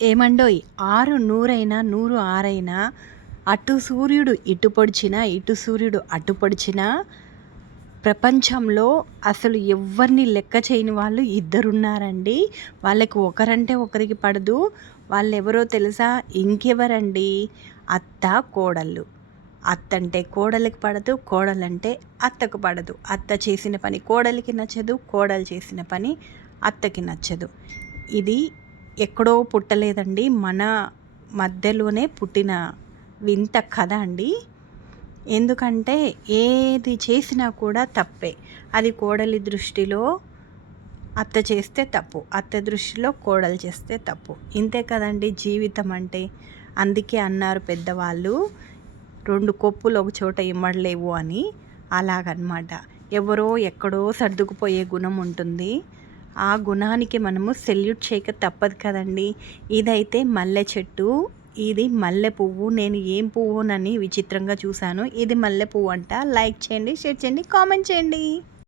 ఏమండోయ్ 6 నూరైనా, 100 ఆరైనా, అటు సూర్యుడు ఇటు పొడిచినా, ఇటు సూర్యుడు అటు పొడిచినా, ప్రపంచంలో అసలు ఎవ్వరిని లెక్క చేయని వాళ్ళు ఇద్దరున్నారండి. వాళ్ళకి ఒకరంటే ఒకరికి పడదు. వాళ్ళెవరో తెలుసా? ఇంకెవరండి? అత్త, కోడళ్ళు. అత్తంటే కోడలికి పడదు, కోడలంటే అత్తకు పడదు. అత్త చేసిన పని కోడలికి నచ్చదు, కోడలు చేసిన పని అత్తకి నచ్చదు. ఇది ఎక్కడో పుట్టలేదండి, మన మధ్యలోనే పుట్టిన వింత కథ అండి. ఎందుకంటే ఏది చేసినా కూడా తప్పే. అది కోడలి దృష్టిలో అత్త చేస్తే తప్పు, అత్త దృష్టిలో కోడలు చేస్తే తప్పు. ఇంతే కదండి జీవితం అంటే. అందుకే అన్నారు పెద్దవాళ్ళు, 2 కొప్పులు ఒక చోట ఇమ్మడలేవు అని. అలాగనమాట. ఎవరో ఎక్కడో సర్దుకుపోయే గుణం ఉంటుంది. ఆ గుణానికి మనము సెల్యూట్ చేయక తప్పదు కదండి. ఇదైతే మల్లె చెట్టు, ఇది మల్లె పువ్వు. నేను ఏం పువ్వునని విచిత్రంగా చూశాను. ఇది మల్లె పువ్వు అంట. లైక్ చేయండి, షేర్ చేయండి, కామెంట్ చేయండి.